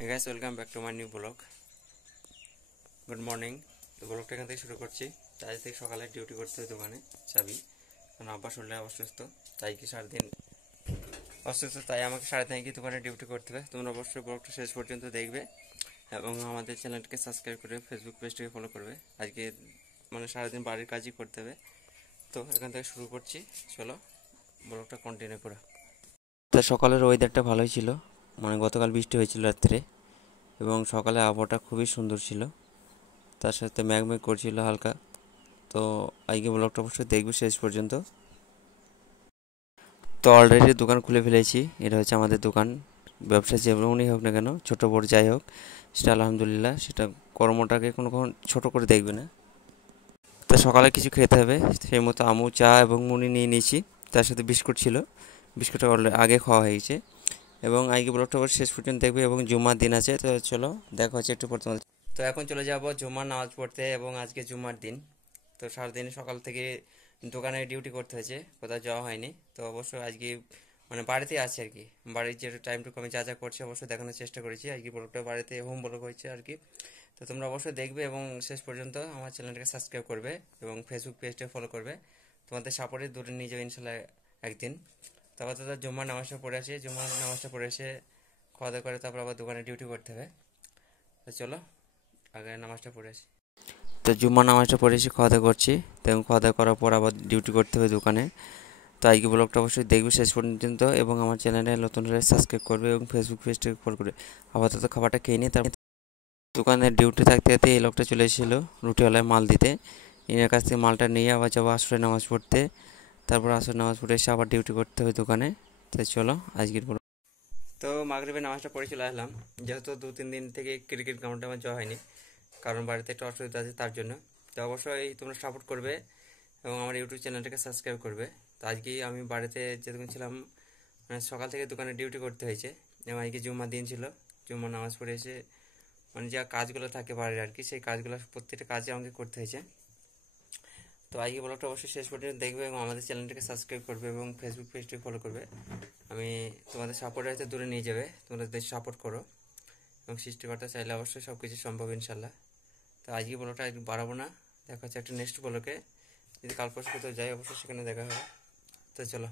Hey guys, welcome back to my new vlog. Good morning. তো ব্লগটা এখান থেকে শুরু করছি। আজ থেকে সকালে ডিউটি করতে হবে দোকানে চাবি, কারণ আব্বা শরীরে অসুস্থ, তাই কি সারাদিন অসুস্থ, তাই আমাকে সারাদিন কি দোকানে ডিউটি করতে হবে। তোমরা অবশ্যই ব্লগটা শেষ পর্যন্ত দেখবে এবং আমাদের চ্যানেলটিকে সাবস্ক্রাইব করে ফেসবুক পেজটিকে ফলো করবে। আজকে সারাদিন বাড়ির কাজই করতে হবে। তো এখান থেকে শুরু করছি, চলো ব্লগটা কন্টিনিউ করো। তো সকালের ওয়েদারটা ভালোই ছিল, গতকাল বৃষ্টি হয়েছিল রাত্রে এবং সকালে আবহাওয়াটা খুবই সুন্দর ছিল, তার সাথে ম্যাগম্যাগ করছিল হালকা। তো আজকে ব্লগটা অবশ্যই দেখবে শেষ পর্যন্ত। তো অলরেডি দোকান খুলে ফেলেছি, এটা হচ্ছে আমাদের দোকান। ব্যবসা যেমনই হোক না কেন, ছোটো বড় যাই হোক, সেটা আলহামদুলিল্লাহ, সেটা কর্মটাকে কোনো ছোটো করে দেখবে না। তো সকালে কিছু খেতে হবে, সেই মতো আমু চা এবং মুড়ি নিয়ে নিয়েছি, তার সাথে বিস্কুট ছিল। বিস্কুটটা অলরেডি আগে খাওয়া হয়ে গেছে। এবং আজকে ব্লগটা অবশ্যই শেষ পর্যন্ত দেখবে এবং জুম্মার দিন আছে। তো চলো দেখা হচ্ছে একটু পর তোমাদের। তো এখন চলে যাব জুম্মার নামাজ পড়তে এবং আজকে জুম্মার দিন। তো সারাদিন সকাল থেকে দোকানে ডিউটি করতে হয়েছে, কোথাও যাওয়া হয়নি। তো অবশ্যই আজকে বাড়িতে আছে আর কি। বাড়ির যে টাইমটুকু আমি যা যা করছি অবশ্যই দেখানোর চেষ্টা করেছি। আজকে ব্লগটা বাড়িতে হোম ব্লগ হয়েছে আর কি। তো তোমরা অবশ্যই দেখবে এবং শেষ পর্যন্ত আমার চ্যানেলটাকে সাবস্ক্রাইব করবে এবং ফেসবুক পেজটা ফলো করবে। তোমাদের সাপোর্টে দূরে নিয়ে যাবে ইনশাল্লাহ একদিন। তারপর তো জুম্মার নামাজটা পড়ে আসি, জুম্মার নামাজটা পড়ে এসে খাওয়া দাওয়া করে তারপর আবার দোকানে ডিউটি করতে হবে। তো চলো আগে নামাজটা পড়ে আসি। তো জুম্মা নামাজটা পড়ে এসে খাওয়া দাওয়া করছি, এবং খাওয়া দাওয়া করার পর আবার ডিউটি করতে হবে দোকানে। তো আজকে ব্লগটা অবশ্যই দেখবে শেষ পর্যন্ত এবং আমার চ্যানেলে নতুন হলে সাবস্ক্রাইব করবে এবং ফেসবুক পেজটাকে ফলো করবে। আপাতত খাবারটা খেয়ে নিয়ে তারপর দোকানে ডিউটি থাকতে থাকতে এই লোকটা চলে এসেছিলো রুটিওয়ালায় মাল দিতে। এনার কাছ থেকে মালটা নিয়ে আবার যাবো আসরে নামাজ পড়তে। তারপর আসর নামাজ পড়ে এসে আবার ডিউটি করতে হবে দোকানে। তো চলো আজকের ব্লগ। তো মাগরিবের নামাজটা পড়ে চলে আসলাম, যেহেতু 2-3 দিন থেকে ক্রিকেট গ্রাউন্ডে আমার যাওয়া হয়নি, কারণ বাড়িতে একটু অসুবিধা আছে তার জন্য। তো অবশ্যই তোমরা সাপোর্ট করবে এবং আমার ইউটিউব চ্যানেলটাকে সাবস্ক্রাইব করবে। তো আজকে আমি বাড়িতে যেরকম ছিলাম, সকাল থেকে দোকানে ডিউটি করতে হয়েছে এবং আজকে জুম্মার দিন ছিল। জুম্মার নামাজ পড়ে এসে যা কাজগুলো থাকে বাড়ির আর কি, সেই কাজগুলো প্রত্যেকটা কাজে আমাকে করতে হয়েছে। তো আজকে ব্লগটা অবশ্যই শেষ পর্যন্ত দেখবে এবং আমাদের চ্যানেলটাকে সাবস্ক্রাইব করবে এবং ফেসবুক পেজটাকে ফলো করবে। আমি তোমাদের সাপোর্ট হয়তো দূরে নিয়ে যাবে, তোমরা বেশি সাপোর্ট করো এবং সৃষ্টিকর্তা চাইলে অবশ্যই সব কিছু সম্ভব ইনশাল্লাহ। তো আজকে ব্লগটা একটু বাড়াবো না, দেখা হচ্ছে একটা নেক্সট ব্লগে। যদি কাল পরশু কোথাও যাই অবশ্যই সেখানে দেখা হবে। তো চলো।